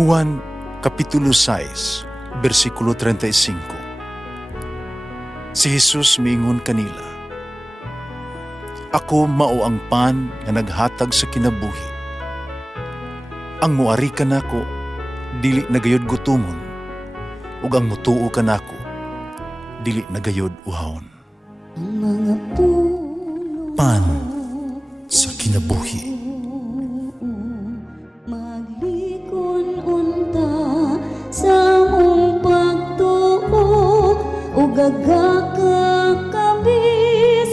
Juan Kapitulo 6, versikulo 35. Si Jesus miingon kanila, "Ako mao ang pan nga naghatag sa kinabuhi. Ang muari kanako dili nagayod gutomon, ug ang mutuo kanako dili nagayod uhawon." Ang mga puno Pan sa kinabuhi. maglikon unta sa mong pagtuo o gagaka kami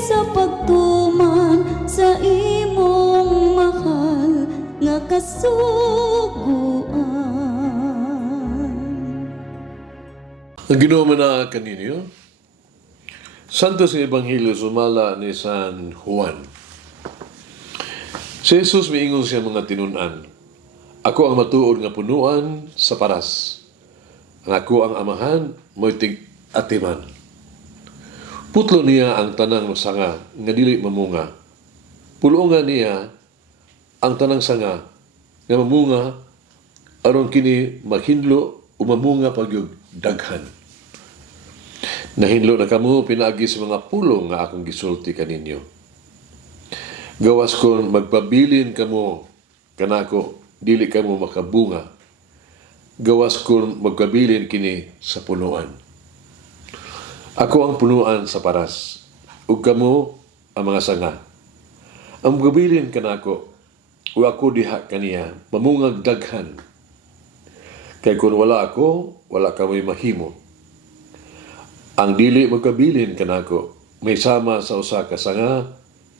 sa pagtuman sa imong mahal nga kasuguan. Ang ginawa na kaninyo, Santo sa Ebanghelyo sumala ni San Juan. Si Jesus miingon siya mga tinunan, "Ako ang matuod nga punuan sa paras. Ang ako ang amahan, mo'y tig-atiman." Putlo niya ang tanang sanga nga dili mamunga. Pulungan niya ang tanang sanga nga mamunga aron kini maghinlo o mamunga pagyud daghan. Nahinlo na kamo pinaagi sa mga pulong nga akong gisulti kaninyo. Gawas kon magpabilin kamo kanako, dili kamo makabunga. Gawas kon magpabilin kini sa punuan. Ako ang punuan sa paras, ug kamo ang mga sanga. Ang magpabilin kanako, ug ako diha kaniya, mamungag daghan. Kay kung wala ako, wala kamoy mahimo. Ang dili magkabilin kanako, may sama sa usa ka sanga,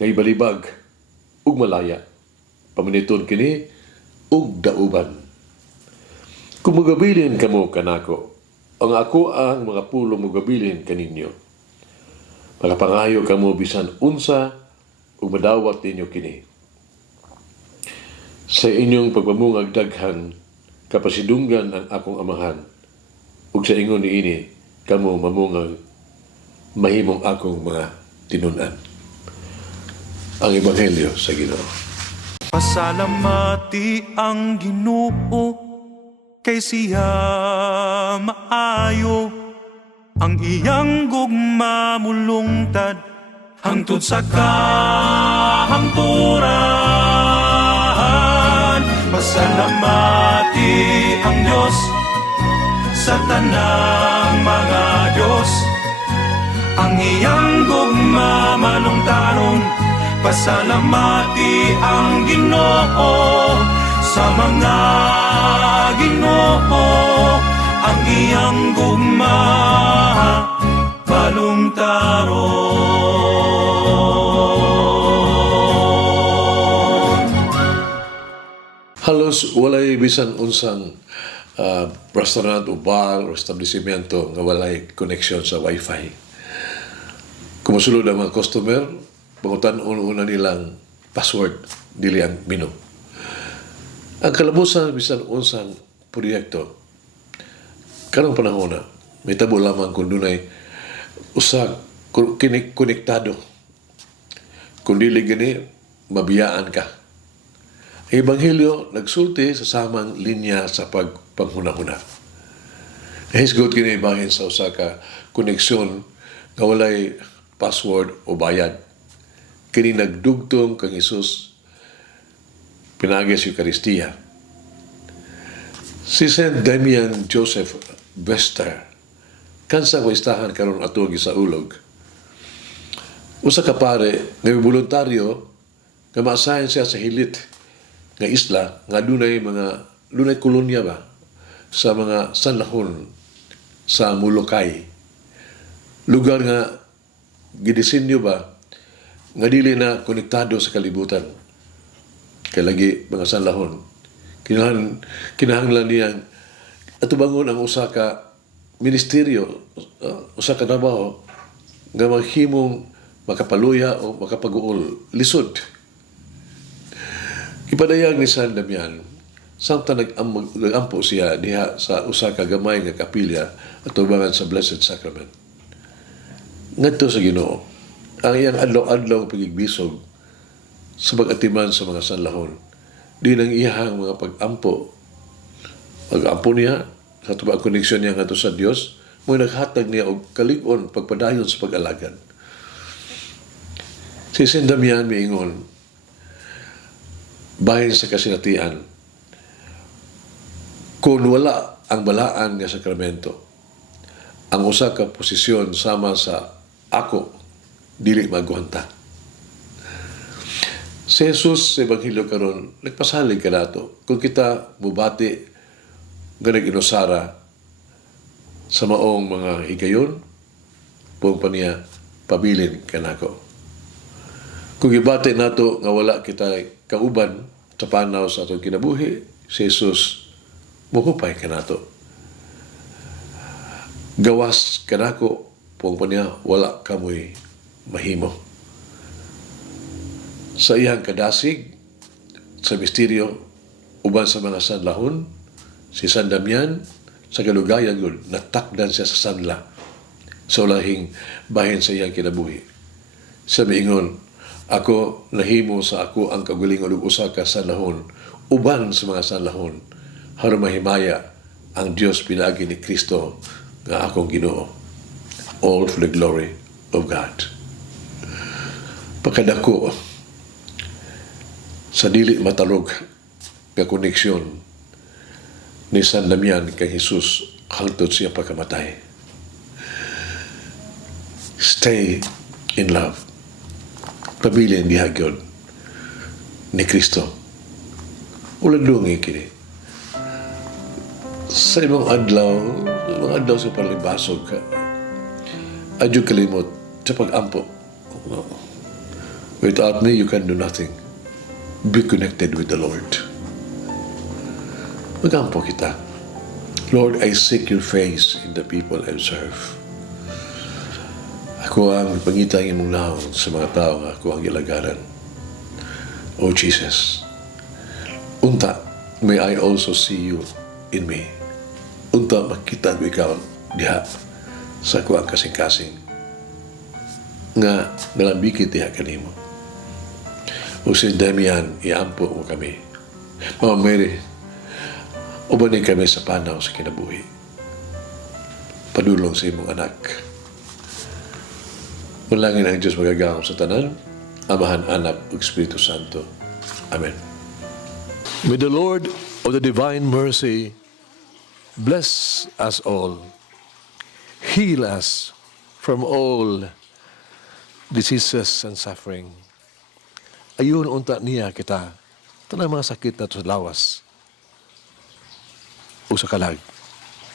kay balibag, ug malaya. Pamaniton kini, ug dauban. Kung magabilin kamo kanako, ang ako ang mga pulong magabilin kaninyo. Makapangayo kamo bisan unsa, ug madawat ninyo kini. Sa inyong pagpamungag daghan, kapasidunggan ang akong amahan, ug sa ingon niini, kamo mamungang mahimong akong mga tinunan. Ang Ebanghelyo sa Ginoo. Pasalamati ang Ginoo kay siya maayo, ang iyang gugma mulungtad hangtod sa kahangturan. Pasalamati ang Diyos sa tanang mga Diyos, ang iyang gugma malungtaron. Pasalamati ang Ginoo sa mga Ginoo, ang iyang gugma malungtaron. Halos walay bisan unsang restaurant o bar o establishmento nga walay connection sa Wi-Fi. Kumusulod ang mga customer, pangutan-on una nilang password, dili ang menu. Ang kalabusan bisan unsang proyekto, karong panahon na, may tabo lamang kung dunay usa konektado. Kung dili gani, mabiyaan ka. Ang Ebanghelyo nagsulti sa samang linya sa pagpanghuna-huna. Nahisgot kini bahin sa usa ka koneksyon nga walay password o bayad. Kini nagdugtong kang Hesus pinaagi sa Eucharistia. Si Saint Damian Joseph Vester, kansa ko istahan karon atong gisaulog. Usa ka pare nga voluntaryo nga maasahan siya sa hilit nga isla nga dunay kolonya ba sa mga sanlahon sa Molokai, lugar nga gidisenyo ba nga dili na konektado sa kalibutan kay lagi mga sanlahon. Kinahanglan niyang atubangon ang usa ka ministeryo, usa ka trabaho nga maghimong makapaluya o makapag-uol lisod. Ipadayag ni San Damian, samtang nag-ampo siya diha sa usa ka gamay nga kapilya at tubangan sa Blessed Sacrament. Ngadto sa Ginoo, ang iyang adlaw-adlaw pagigbisog sa pag-atiman sa mga sanlahon, di nang iyahang mga pag-ampo Pag-ampo niya, sa tuba koneksyon niya nga to sa Dios, mo naghatag niya og kalig-on pagpadayon sa pag-alagad. Si San Damian miingon, bahin sa kasinatian, kung wala ang balaan nga sakramento, ang usa ka posisyon sama sa ako, dili maguhanta. Si Jesus sa Ebanghelyo karon nagpasalig ka nato. Kung kita mubati nga nag-inusara sa maong mga higayon, buong pa niya, pabilin ka nako. Kung ibati nato nga wala kita kauban sa panaw sa atong kinabuhi, si Jesus mukupay ka nato. Gawas ka nako, buong pa niya, wala kamoy mahimo. Sa iyang kadasig, sa misteryo, uban sa mga sanlahon, si San Damian, sa kalugayan yun, natakdan siya sa sanla, sa ulahing bahin sa iyang kinabuhi. Sa miingon, ako nahimo sa ako ang kagalingon ug usa ka sanlahon, uban sa mga sanlahon, haron mahimaya ang Dios pinaagi ni Kristo nga akong Ginoo. All for the glory of God. Pagkadako, sa dili matalog nga koneksyon ni San Damian kay Jesus hangtod siya pagkamatay. Stay in love. Pabilin diha gyud ni Kristo. Ulang dungi kini. Sa ibang adlaw, mga adlaw sa palibasog ka, adyo kalimot sa pag-ampo. Without me, you can do nothing. Be connected with the Lord. Mag-ampo kita. Lord, I seek your face in the people I serve. Ako ang pangitang imong naon sa mga tao nga ako ang ilagaran. O Jesus, unta, may I also see you in me. Unta, makita ko ikaw diha sa ako ang kasing-kasing nga nalambikit diha kanimo. O si Damian, iampo mo kami. Mama Mary, ubanin kami sa panaw sa kinabuhi. Padulong sa imong anak. Manlangin ang Diyos magagahom sa tanan, Amahan, Anak, ug Espiritu Santo. Amen. May the Lord of the divine mercy bless us all, heal us from all diseases and suffering. Ayun unta niya kita, tanang mga sakit na to sa lawas, o sa kalag,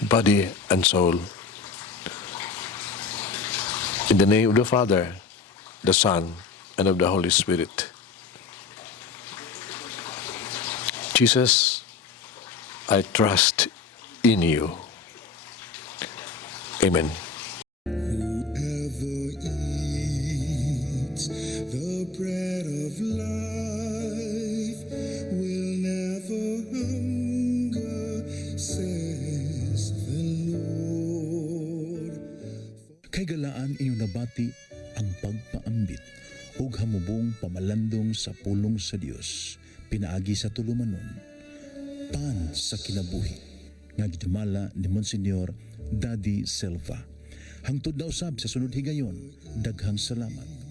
body and soul. In the name of the Father, the Son, and of the Holy Spirit. Jesus, I trust in you. Amen. Whoever eats the bread of life will never hunger, says the Lord. Kay galaan inyong nabati ang pagpaambit ug hamubong pamalandong sa pulong sa Dios pinaagi sa tulumanon pan sa kinabuhi nga gidumala ni Monsignor Daddy Silva. Hangtod na usab sa sunod higayon, daghang salamat.